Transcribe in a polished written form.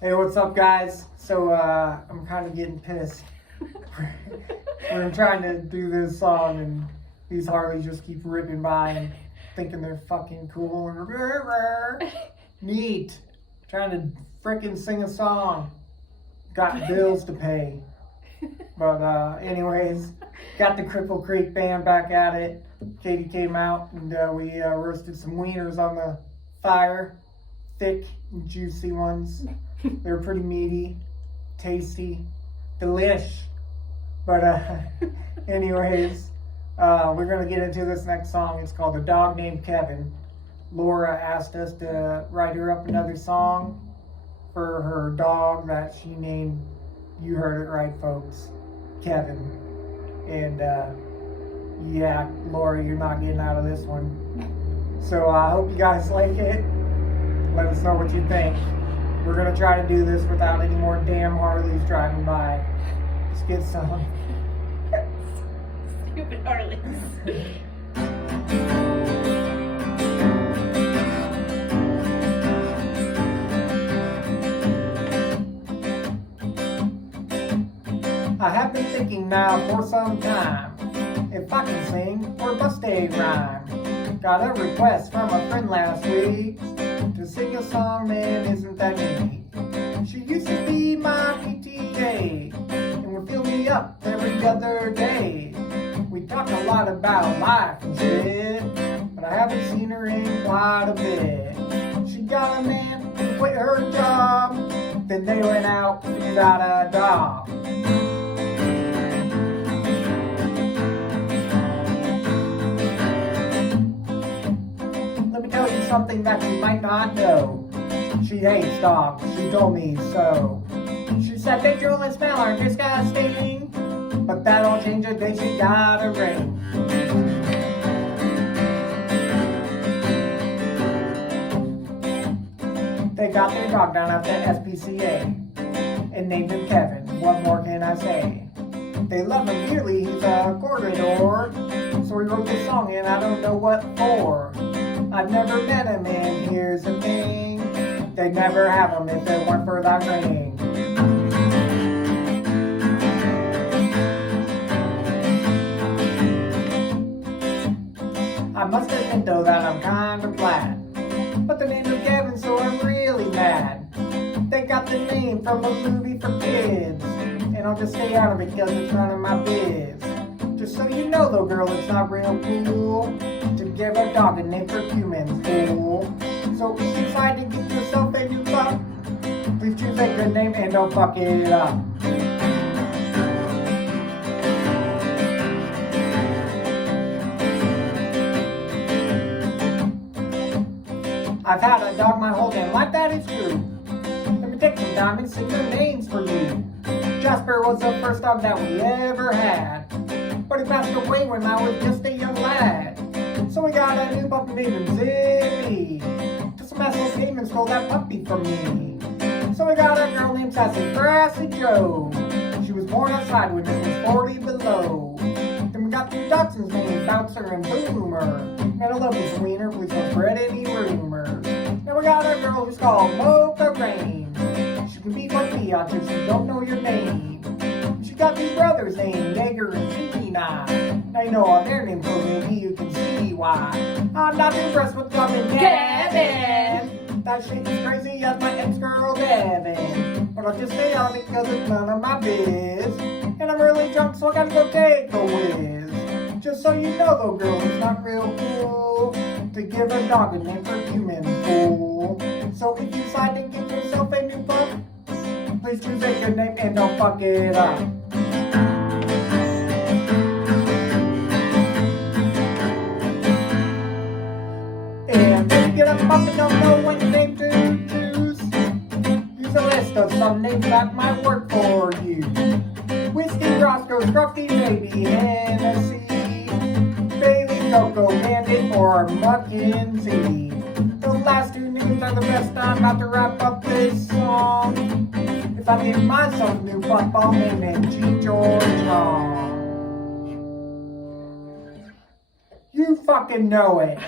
Hey, what's up, guys? So, I'm kind of getting pissed. We're trying to do this song, and these Harleys just keep ripping by and thinking they're fucking cool and neat. Trying to frickin' sing a song. Got bills to pay. But, anyways, got the Cripple Creek band back at it. Katie came out, and we roasted some wieners on the fire. Thick and juicy ones. They were pretty meaty, tasty, delish. But anyways, we're gonna get into this next song. It's called "A Dog Named Kevin." Laura asked us to write her up another song for her dog that she named, you heard it right, folks, Kevin. And yeah, Laura, you're not getting out of this one. So I hope you guys like it. Let us know what you think. We're gonna try to do this without any more damn Harleys driving by. Let's get some. Stupid Harleys. I have been thinking now for some time if I can sing or bust a rhyme. Got a request from a friend last week to sing a song that isn't that neat. She used to be my PTA and would fill me up every other day. We talk a lot about life and shit, but I haven't seen her in quite a bit. She got a man who quit her job, then they went out and got a dog. Let me tell you something that you might not know. She hates dogs, she told me so. She said visual and smell are disgusting, but that'll change the day she got a ring. They got their dog down at the SPCA and named him Kevin. What more can I say? They love him dearly, he's a corridor. So we wrote this song and I don't know what for. I've never met him and here's the thing, they'd never have him if it weren't for that ring. I must admit though that I'm kind of glad, but the name of Kevin, so I'm really mad. They got the name from a movie for kids, and I'll just stay out of it because it's none of my biz. Just so you know though, girl, it's not real cool to give a dog a name for humans, fool. So if you decide to get yourself a new pup, please choose a good name and don't fuck it up. I've had a dog my whole damn life, that is true. Let me take some time and sing their names for you. Jasper was the first dog that we ever had, but he passed away when I was just a young lad. So we got a new puppy named Zippy. Cause some asshole came and stole that puppy from me. So we got a girl named Sassy Grassy Joe. She was born outside when it was 40 below. Then we got two dachshunds named Bouncer and Boomer. And I love this wiener, please don't spread any rumors. Now we got a girl who's called Mocha Rain. She can be like me, I just don't know your name. She got two brothers named Jaeger and Tina. Now you know all their names, so maybe you can see why I'm not impressed with coming Kevin. That shit is crazy as my ex-girl Devin. But I'll just stay on it because it's none of my biz. And I'm really drunk, so I gotta go take a whiz. Just so you know though, girl, it's not real cool to give a dog a name for human, fool. So if you decide to get yourself a new pup, please choose a good name and don't fuck it up. And if you get a pup and don't know what name to choose, use a list of some names that might work for you. Whiskey, Roscoe, Scruffy, Baby, Hennessy, Bailey, Coco, Bandit, or Mackenzie. The last two names are the best. I'm about to wrap up this song. If I name myself new pup, I'll name it G. George Long. You fucking know it.